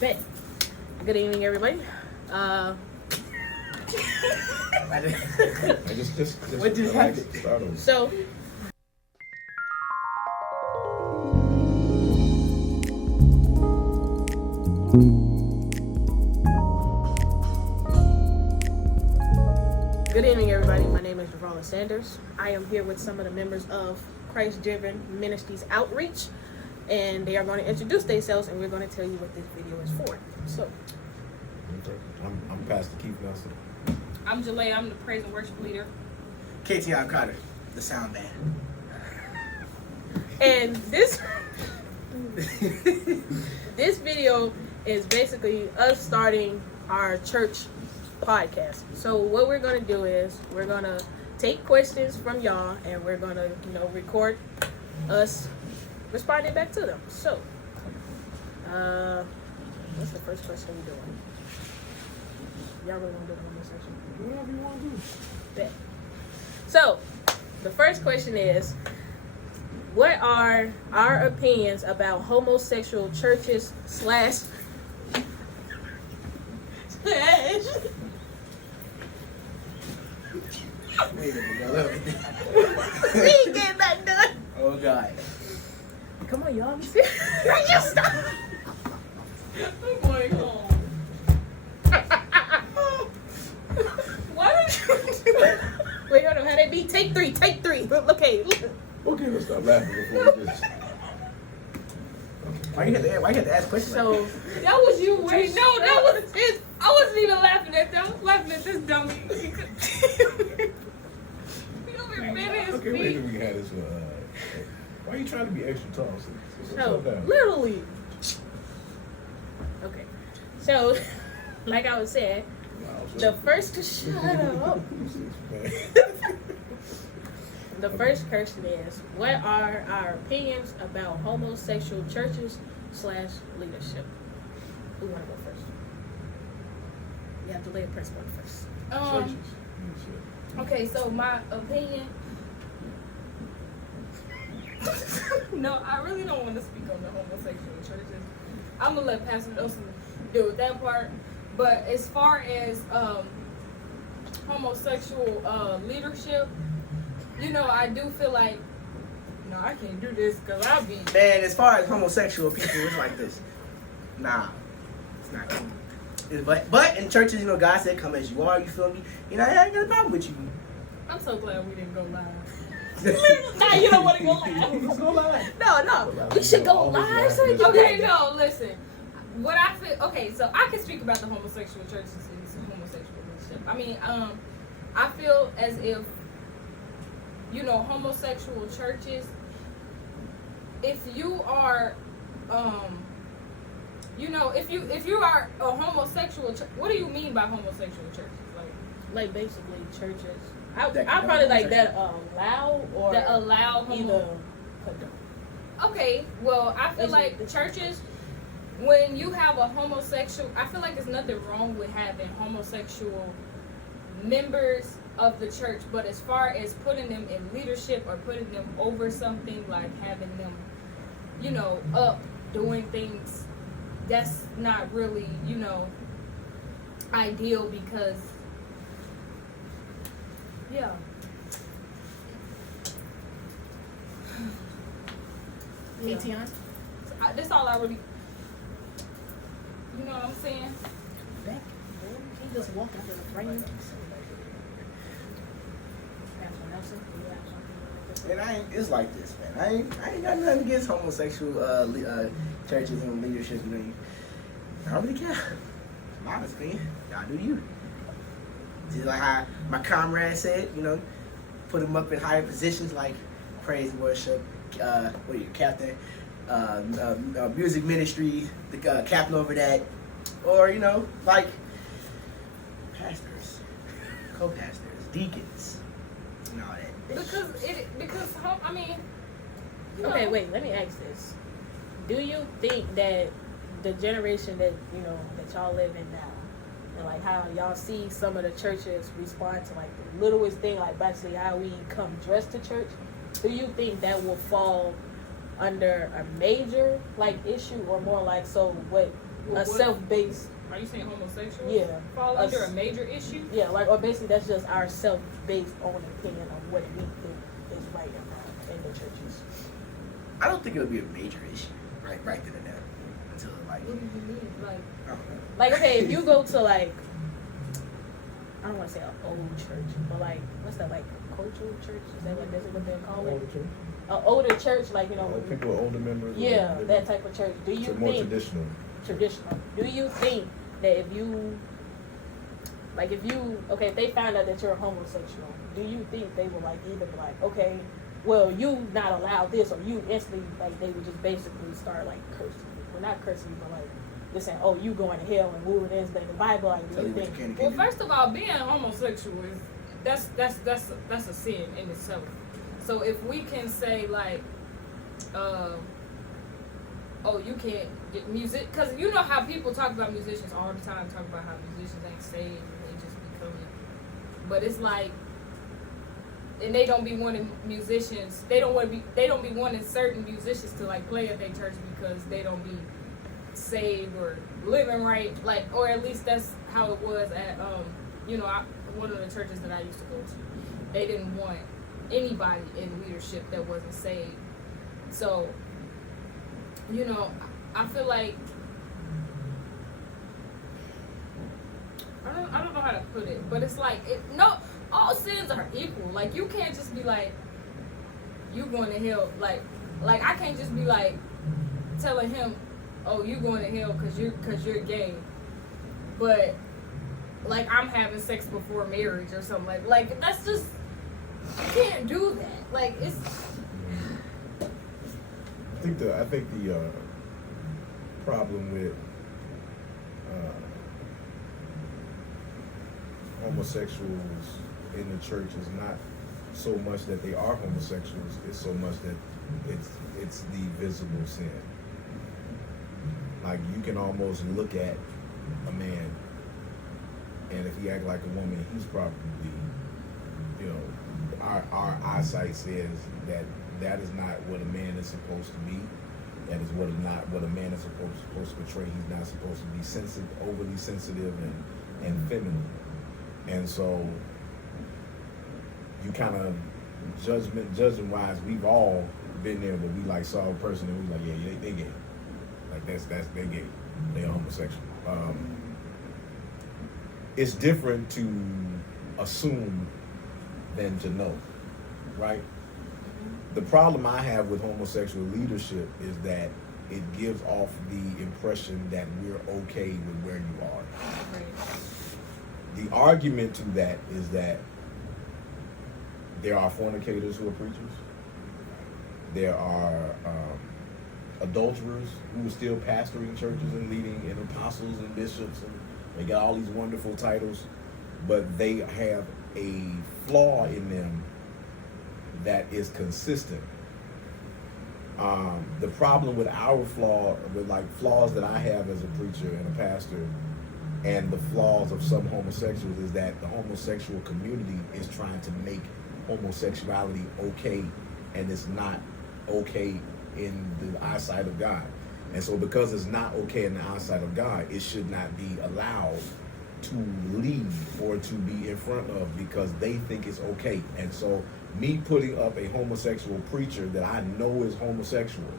Bet. Good evening, everybody. Just What did relax, happen? start over. So, good evening, everybody. My name is Driven Sanders. I am here with some of the members of Driven Ministries Outreach, and they are going to introduce themselves, and we're going to tell you what this video is for. So, I'm Pastor Keith Nelson. I'm Jalea. I'm the praise and worship leader. KTI Carter, the sound man. and this video is basically us starting our church podcast. So what we're going to do is we're going to take questions from y'all, and we're going to, record us responding back to them. So, what's the first question we're doing? Y'all really want to do the comment section? Whatever you want to do. Bet. So, the first question is, what are our opinions about homosexual churches slash Wait a minute, we ain't getting that done. oh God. Come on, y'all. Just stop. I'm going home. Why did you do that? Wait, hold on. How they be? Take three. Okay. Okay, let's stop laughing before we just. Why you have to ask questions? So, That was you. Wait, no, that was it. I wasn't even laughing at that. I was laughing at this dummy. You don't even finish Okay, me. maybe we can have this. Why are you trying to be extra tall? so literally. Okay. So, like I was saying, the first shut up. The first question is, what are our opinions about homosexual churches slash leadership? Who want to go first? You have to lay a principle first. Okay, so my opinion. No, I really don't want to speak on the homosexual churches. I'm gonna let Pastor Nelson deal with that part. But as far as homosexual leadership, I do feel like, no, I can't do this because I'll be. Man, as far as homosexual people, it's like this. Nah, it's not cool. But in churches, God said, "Come as you are." You feel me? I ain't got a problem with you. I'm so glad we didn't go live. Nah, you don't want to go live. Let's go live. No. We should go live so we can Okay, no, listen. What I feel, okay, so I can speak about the homosexual churches and some homosexual leadership. I mean, I feel as if, homosexual churches, if you are, if you are a homosexual, what do you mean by homosexual churches? Like basically churches. I That probably like condone that allow or That allow either condone. Okay, well, I feel Basically, like churches, when you have a homosexual, I feel like there's nothing wrong with having homosexual members of the church, but as far as putting them in leadership or putting them over something, like having them, up doing things, that's not really, ideal because, yeah. Tion? That's all I really, you know what I'm saying? Back. He just walked under the frame. And it's like this, man. I ain't got nothing against homosexual churches and leadership. I don't really care. My honest opinion, y'all do you. Just like how my comrade said, put them up in higher positions like praise and worship, captain, music ministry, the captain over that, or like pastors, co-pastors, deacons, and all that. Okay, wait, let me ask this. Do you think that the generation that, that y'all live in now, and like how y'all see some of the churches respond to like the littlest thing, like basically how we come dressed to church, do you think that will fall under a major like issue, or more like, so what Well, a self-based. Are you saying homosexuals? Yeah. Fall under a major issue? Yeah, like, or basically that's just our self-based own opinion of what we think is right and wrong in the churches. I don't think it would be a major issue, right then and there. Until like, What do you mean? Like, I don't know. Like, okay, if you go to like, I don't want to say an old church, but like, what's that, like cultural church? Is that what they're calling it? An older church, like, you know. People with older members. Yeah, that type of church. Do you So think more traditional? Traditional. Do you think that if you, if they found out that you're homosexual, do you think they would like either be like, okay, well, you not allowed this, or you instantly, like, they would just basically start like cursing you? Well, not cursing you, but like just saying, oh, you going to hell and woo, and the Bible. Like, do you think? well, first of all, being homosexual is that's a sin in itself. So if we can say like, oh, you can't get music, because you know how people talk about musicians all the time, talk about how musicians ain't saved and they just be coming. But it's like, and they don't be wanting musicians. They don't be wanting certain musicians to like play at their church because they don't be saved or living right. Like, or at least that's how it was at one of the churches that I used to go to. They didn't want anybody in leadership that wasn't saved. So, I feel like I don't know how to put it, but it's like all sins are equal. Like, you can't just be like, you going to hell. Like I can't just be like telling him, oh, you going to hell because you're gay, but like I'm having sex before marriage or something like that's just, you can't do that. Like, it's. I think the problem with homosexuals in the church is not so much that they are homosexuals, it's so much that it's the visible sin. Like, you can almost look at a man, and if he act like a woman, he's probably, our eyesight says that is not what a man is supposed to be. That is not what a man is supposed to portray. He's not supposed to be sensitive, overly sensitive and feminine. And so you kind of judging wise, we've all been there, but we like saw a person and we like, yeah, they gay. Like that's they gay. They're homosexual. It's different to assume than to know, right? The problem I have with homosexual leadership is that it gives off the impression that we're okay with where you are. Right. The argument to that is that there are fornicators who are preachers. There are adulterers who are still pastoring churches and leading, and apostles and bishops, and they got all these wonderful titles, but they have a flaw in them that is consistent. The problem with our flaws that I have as a preacher and a pastor, and the flaws of some homosexuals, is that the homosexual community is trying to make homosexuality okay, and it's not okay in the eyesight of God. And so because it's not okay in the eyesight of God, it should not be allowed to lead or to be in front of, because they think it's okay. And so me putting up a homosexual preacher that I know is homosexual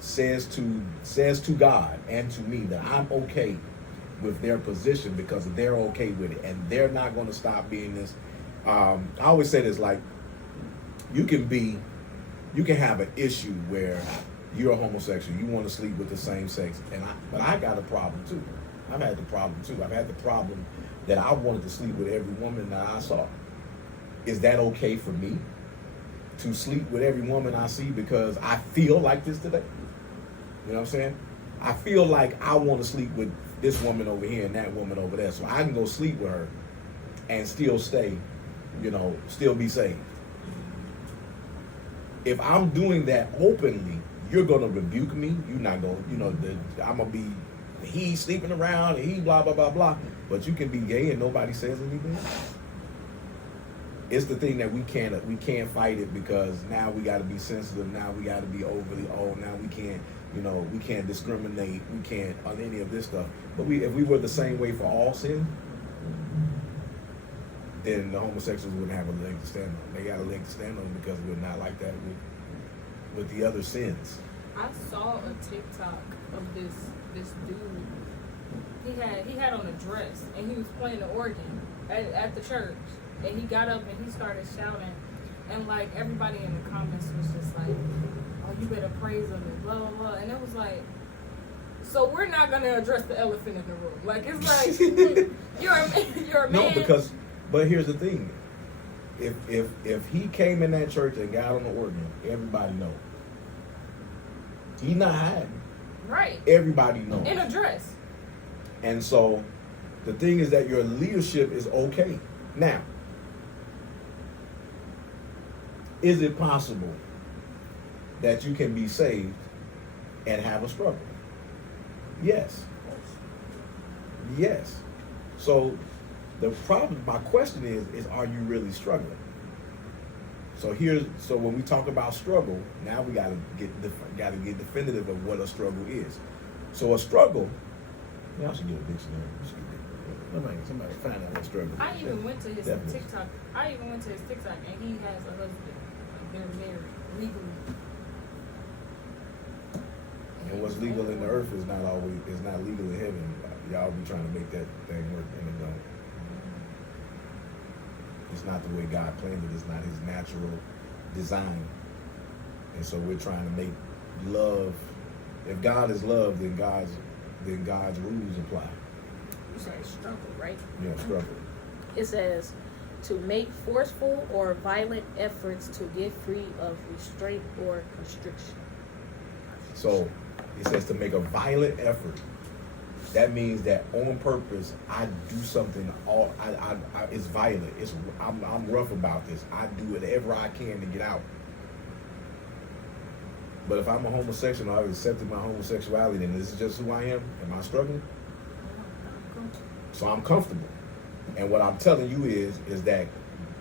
says to God and to me that I'm okay with their position because they're okay with it, and they're not going to stop being this. I always say this, like, you can have an issue where you're a homosexual, you want to sleep with the same sex, but I got a problem too. I've had the problem too. I've had the problem that I wanted to sleep with every woman that I saw. Is that okay for me to sleep with every woman I see because I feel like this today? You know what I'm saying? I feel like I want to sleep with this woman over here and that woman over there, so I can go sleep with her and still stay, still be saved. If I'm doing that openly, you're going to rebuke me. You're not going to, I'm going to be, he's sleeping around and he blah, blah, blah, blah. But you can be gay and nobody says anything. It's the thing that we can't fight it, because now we got to be sensitive. Now we got to be overly, now we can't, you know, we can't discriminate, we can't on any of this stuff. But if we were the same way for all sin, then the homosexuals wouldn't have a leg to stand on. They got a leg to stand on because we're not like that with the other sins. I saw a TikTok of this dude. He had on a dress and he was playing the organ at the church, and he got up and he started shouting, and like everybody in the comments was just like, "Oh, you better praise him," and blah blah blah. And it was like, so we're not gonna address the elephant in the room. Like, it's like you're a man. No, but here's the thing: if he came in that church and got on the organ, everybody knows. He's not hiding. Right. Everybody knows. In a dress. And so, the thing is that your leadership is okay. Now, is it possible that you can be saved and have a struggle? Yes. Yes. So my question is are you really struggling? So when we talk about struggle, now we gotta get definitive of what a struggle is. So a struggle, y'all should get a dictionary. Somebody find out what struggle is. I even went to his Definitely. TikTok. And he has a husband. Like, they're married legally. And what's legal in the earth is not legal in heaven. Y'all be trying to make that thing work, and it don't. It's not the way God planned it. It's not His natural design. And so we're trying to make love. If God is love, then God's rules apply. You said struggle, right? Yeah, struggle. It says to make forceful or violent efforts to get free of restraint or constriction. So it says to make a violent effort. That means that on purpose, I do something. It's violent. I'm rough about this. I do whatever I can to get out. But if I'm a homosexual, I've accepted my homosexuality, then this is just who I am. Am I struggling? So I'm comfortable. And what I'm telling you is that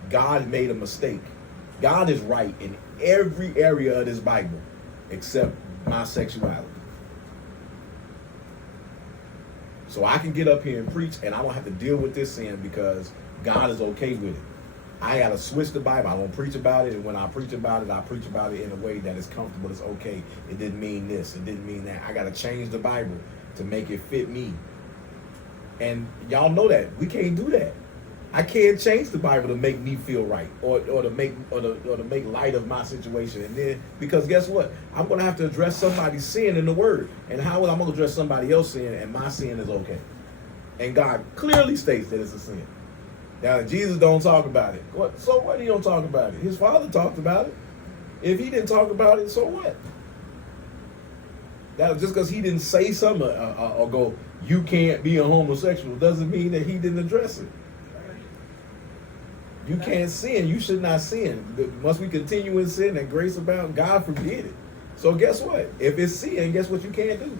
God made a mistake. God is right in every area of this Bible except my sexuality. So I can get up here and preach, and I don't have to deal with this sin because God is okay with it. I got to switch the Bible. I don't preach about it, and when I preach about it, I preach about it in a way that is comfortable. It's okay. It didn't mean this. It didn't mean that. I got to change the Bible to make it fit me. And y'all know that. We can't do that. I can't change the Bible to make me feel right or to make light of my situation. And then, because guess what? I'm going to have to address somebody's sin in the Word. And how am I going to address somebody else's sin and my sin is okay? And God clearly states that it's a sin. Now, Jesus don't talk about it. So what? He don't talk about it. His Father talked about it. If he didn't talk about it, so what? That just because he didn't say something or go, you can't be a homosexual, doesn't mean that he didn't address it. You can't sin. You should not sin. Must we continue in sin and grace abound? God forbid it. So guess what? If it's sin, guess what you can't do?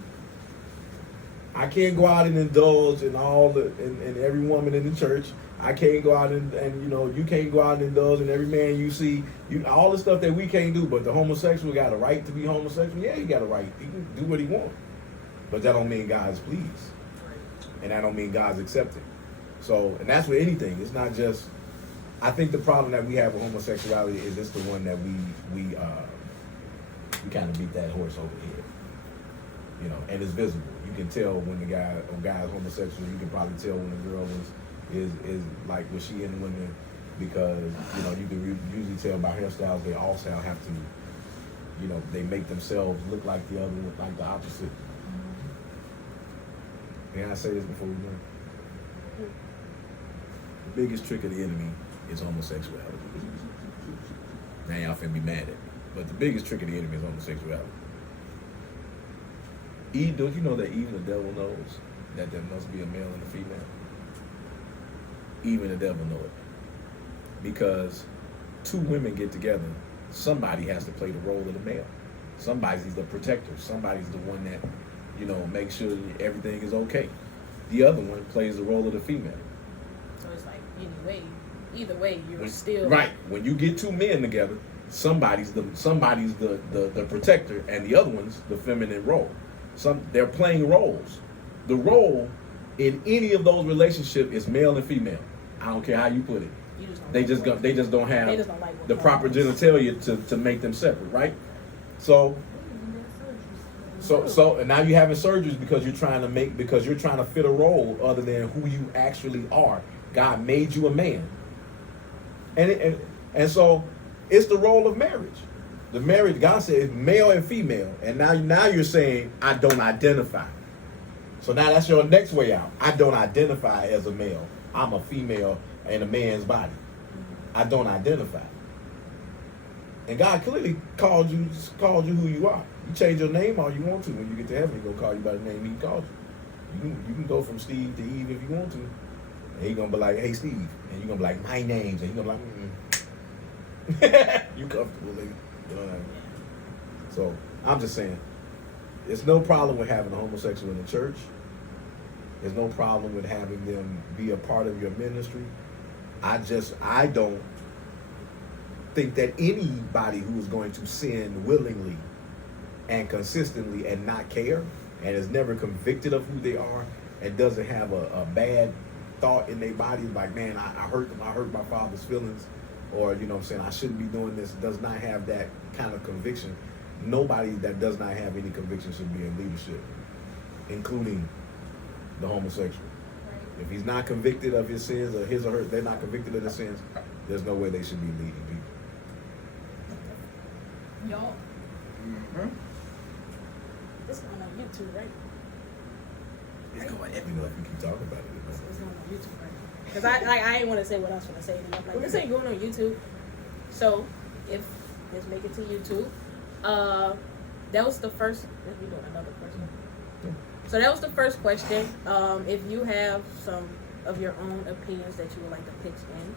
I can't go out and indulge in in every woman in the church. I can't go out and you can't go out and indulge in every man you see. All the stuff that we can't do. But the homosexual got a right to be homosexual. Yeah, he got a right. He can do what he wants. But that don't mean God's pleased. And that don't mean God's accepting. So, and that's with anything. It's not just. I think the problem that we have with homosexuality is it's the one that we kind of beat that horse over the head, and it's visible. You can tell when a guy's homosexual. You can probably tell when a girl is like was she in women because you can usually tell by hairstyles. They also have to, they make themselves look like the other, like the opposite. Can I say this before we go? The biggest trick of the enemy is homosexuality. Now y'all finna be mad at me. But the biggest trick of the enemy is homosexuality. Don't you know that even the devil knows that there must be a male and a female? Even the devil knows it. Because two women get together, somebody has to play the role of the male. Somebody's the protector. Somebody's the one that, makes sure everything is okay. The other one plays the role of the female. So it's like either way, you're still right. When you get two men together, somebody's the protector, and the other one's the feminine role. They're playing roles. The role in any of those relationships is male and female. I don't care how you put it. They just don't have the proper genitalia to make them separate, right? So and now you're having surgeries because you're trying to fit a role other than who you actually are. God made you a man, and so it's the role of marriage. The marriage, God said, male and female, and now you're saying I don't identify. So now that's your next way out. I don't identify as a male. I'm a female in a man's body. I don't identify. And God clearly called you who you are. You change your name all you want to. When you get to heaven, He's gonna call you by the name He called you. You can go from Steve to Eve if you want to. And He's gonna be like, hey Steve. And you're gonna be like, my name's. And He's gonna be like, you comfortable, lady. You know what I mean? So I'm just saying, there's no problem with having a homosexual in the church. There's no problem with having them be a part of your ministry. I don't think that anybody who is going to sin willingly and consistently and not care and is never convicted of who they are and doesn't have a bad thought in their body, like, man, I hurt them, I hurt my father's feelings, or, you know what I'm saying, I shouldn't be doing this, does not have that kind of conviction. Nobody that does not have any conviction should be in leadership, including the homosexual. If he's not convicted of his sins, or his or her, they're not convicted of their sins, there's no way they should be leading people. Y'all. Mm-hmm. This is on YouTube, right? It's going You know, everywhere. if you keep talking about it. It's going on YouTube, right? Because I ain't want to say what I was going to say. And I'm like, this ain't going on YouTube. So, if this make it to YouTube, that was the first. Let me do another question. So that was the first question. If you have some of your own opinions that you would like to pitch in,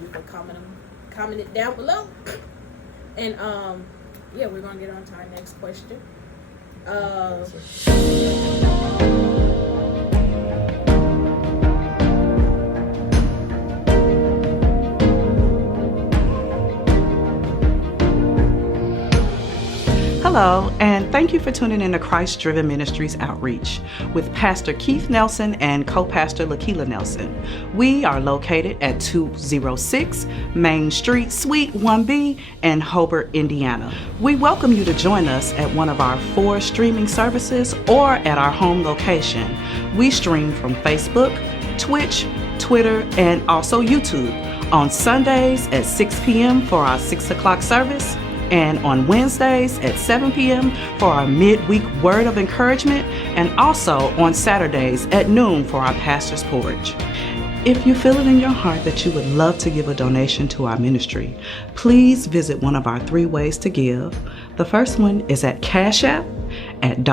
you can comment it down below. And yeah, we're gonna get on to our next question. Hello, and thank you for tuning in to Christ Driven Ministries Outreach with Pastor Keith Nelson and co-pastor Lakila Nelson. We are located at 206 Main Street, Suite 1B in Hobart, Indiana. We welcome you to join us at one of our 4 streaming services or at our home location. We stream from Facebook, Twitch, Twitter, and also YouTube on Sundays at 6 p.m. for our 6 o'clock service, and on Wednesdays at 7 p.m. for our midweek word of encouragement, and also on Saturdays at noon for our pastor's porch. If you feel it in your heart that you would love to give a donation to our ministry, please visit one of our 3 ways to give. The first one is at Cash App at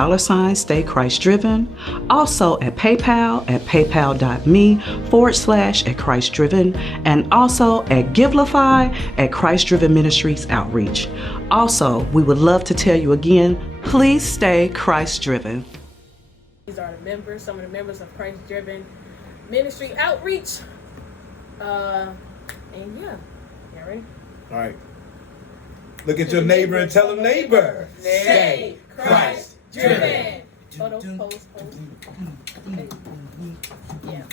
$Stay Christ Driven, also at PayPal at paypal.me/Christ Driven, and also at Givelify at Christ Driven Ministries Outreach. Also, we would love to tell you again, please stay Christ Driven. These are the members, some of the members of Christ Driven Ministry Outreach. And yeah, you ready? All right. Look at your neighbor and tell him, neighbor, stay Christ driven. Photo, pose. Yeah.